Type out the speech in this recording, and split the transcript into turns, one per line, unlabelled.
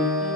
thank you